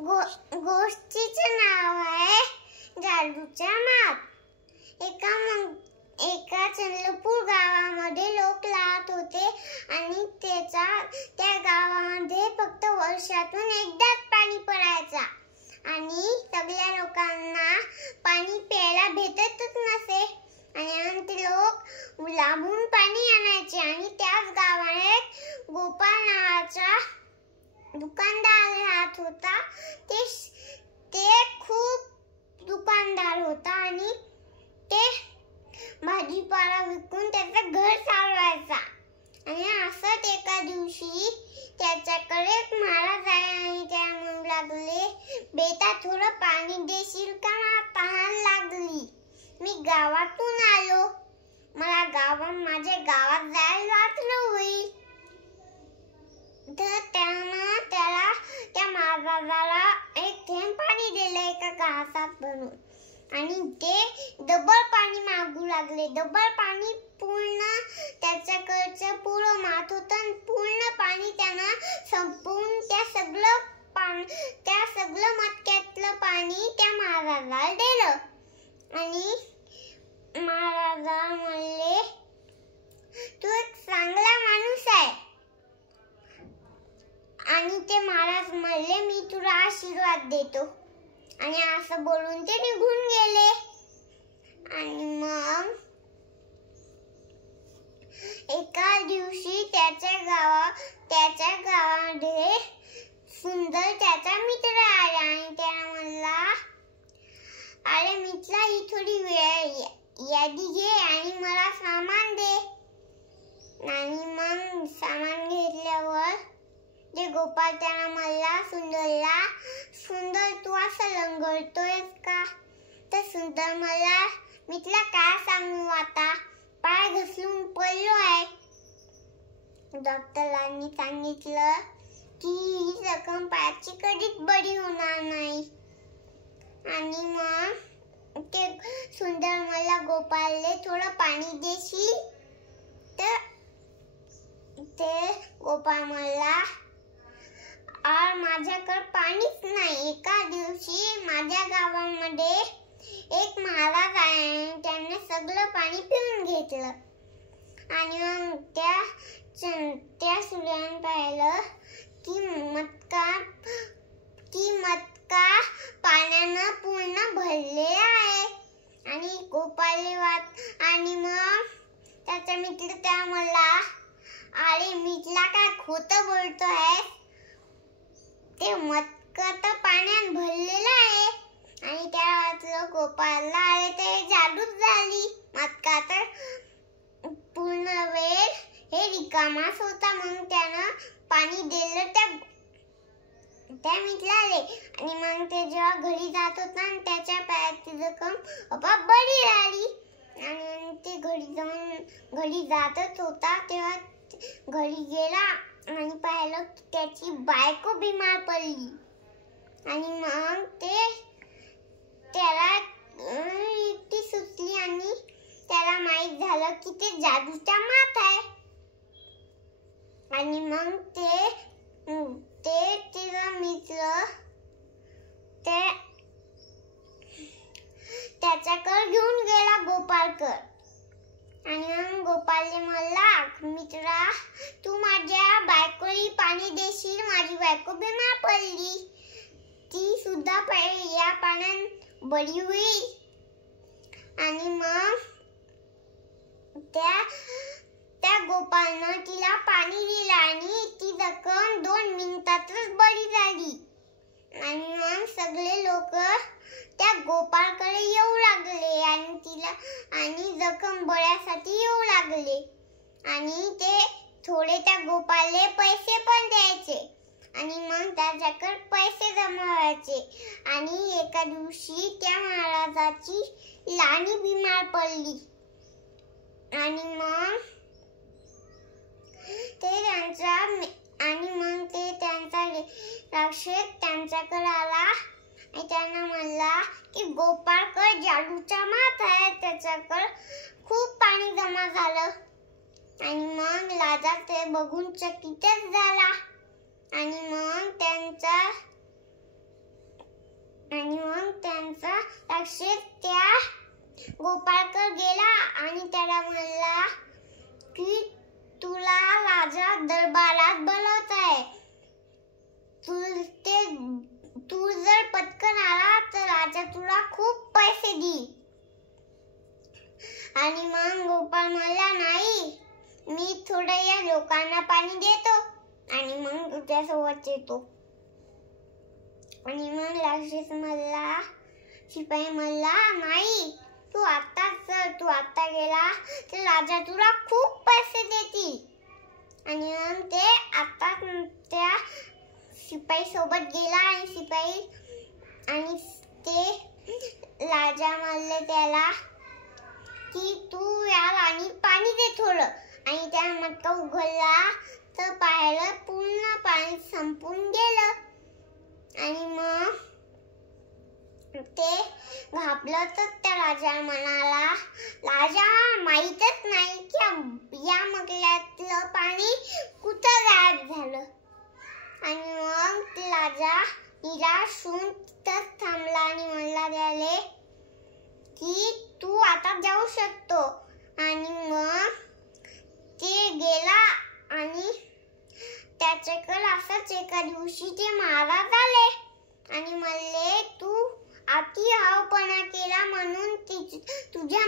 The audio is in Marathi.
गोष्टीचे नाव आहे जादूचा माठ। एका चंद्रपूर गावामध्ये लोक राहत होते आणि त्या गावामध्ये फक्त वर्षातून एकदाच पाणी पडायचा आणि सगळ्या लोकांना पाणी प्यायला भेटतच नसे आणि ते लोक लांबून पाणी आणायचे आणि त्याच गावात गोपाळ नावाचा दुकानदार राहत होता। ते खूप दुकानदार होता आणि ते भाजीपाला विकून त्याचं घर चालवायचा। आणि असंच एका दिवशी त्याच्याकडे एक महाराज आले आणि त्या म्हणू लागले, बेटा थोडं पाणी देशील का? मला तहान लागली, मी गावातून आलो, मला माझ्या गावात जायला वाचलं होईल। तर त्यानं त्या महाराजाला एक थेंब पाणी दिलं एका घासात भरून आणि ते डबल पाणी मागू लागले। डबल पाणी पूर्ण त्याच्याकडचं पुरं मात होतं आणि पूर्ण पाणी त्यानं संपवून त्या सगळं मटक्यातलं पाणी त्या महाराजाला दिलं आणि महाराजा म्हणले, तू एक चांगला माणूस आहे। आणि ते महाराज म्हणले, मी तुला आशीर्वाद देतो। आणि असं बोलून ते निघून गेले। आणि मग एका दिवशी त्याच्या गावामध्ये सुंदर त्याचा मित्र आला आणि त्याला म्हणला, अरे मित्रा, ही थोडी यादी घे आणि मला सामान दे। आणि मग सामान घेतल्यावर ते गोपाळ त्याला म्हणला, सुंदर तू असं लंगडतोयस का? तर सुंदर म्हणला, मी तुला काय सांगू आता, पाय घसरून पडलो आहे। डॉक्टरांनी सांगितलं की ही जखम पायाची कधीच बरी होणार नाही। आणि मग ते सुंदर मला गोपाळले थोडं पाणी देशील? तर ते गोपाळ म्हणला, माझ्याकडे पाणीच नाही। एका दिवशी माझ्या गावामध्ये एक महाराज आला आणि त्याने सगळं पाणी पिऊन घेतलं। आणि मग त्या सूर्याने पाहिलं की मटका पाण्यानं पूर्ण भरलेला आहे आणि गोपाळले आणि मग त्याचा मित्र त्या म्हणला, अरे मित्रा, काय खोटं बोलतोय, ते मटकं तर पाण्यात भरलेलं आहे। आणि त्या वाचलं गोपाळला, अरे ते जादूच झाली, मटका तर पूर्ण वेळ हे रिकामाच होता। मग त्यानं पाणी दिलं त्या मित्राले आणि मग ते जेव्हा घरी जात होता आणि त्याच्या पायाची जखम आपोआप बरी झाली। आणि ते घरी जातच होता तेव्हा घरी गेला आणि पाहिलं की त्याची बायको बिमार पडली। आणि मग त्याला युक्ती सुचली आणि त्याला माहित झालं की ते जादूचा माठ आहे। आणि मग तिचा मित्र त्याच्याकडे घेऊन गेला गोपाळकर। आणि मग गोपाळले म्हणला, मित्रा, तू माझ्या बायकोला पाणी देशील? माझी बायको बिमार पडली, ती सुद्धा या पाण्यात बरी होईल। आणि मग त्या गोपाळनं तिला पाणी दिलं आणि ती जखम 2 मिनिटातच बरी झाली। आणि मग सगळे लोक त्या गोपाळकडे येऊ लागले आणि जखम बऱ्यासाठी येऊ लागले आणि ते थोडे त्या गोपाळले पैसे पण द्यायचे आणि मग त्याच्याकडे पैसे जमा व्हायचे। आणि एका दिवशी त्या महाराजाची लाणी बिमार पडली आणि मग त्यांचा राक्षस त्यांच्याकडे आला आणि त्यांना म्हणला की गोपाळकडे जादूचा माठ आहे, त्याच्याकडे खूप पाणी जमा झालं। आणि मग राजा ते बघून चकितच झाला आणि मग मग त्यांचा राक्षस त्या गोपाळकर गेला आणि त्याला म्हणला की तुला राजा दरबारात बोलवत आहे. तू जर पटकन आला तर राजा तुला खूप पैसे देईल. आणि मग गोपाळ म्हणला नाही, मी थोडं या लोकांना पाणी देतो आणि मग तुझ्यासोबत येतो. आणि मग राक्षस म्हणला, शिपाई म्हणला नाही, तू आत्ताच चल, तू आत्ता गेला तर राजा तुला खूप पैसे देतील. आणि मग ते आता त्या शिपाई सोबत गेला आणि ते राजा म्हणले त्याला की तू यार आणि पाणी दे थोडं. आणि त्या मटका उघडला तर पाहिलं पूर्ण पाणी संपून गेलं. आणि मग ते घाबरलं तर त्या राजा म्हणाला, राजा माहीतच नाही की या मटक्यातलं पाणी कुठं गायब झालं. आणि मग राजा निराश होऊन तिथंच थांबला आणि म्हणला त्याले की तू आता जाऊ शकतो. आणि मग ते गेला आणि त्याच्याकडे असंच एका दिवशी ते महाराज आले आणि म्हणले तू अति हवपणा केला म्हणून तुझ्या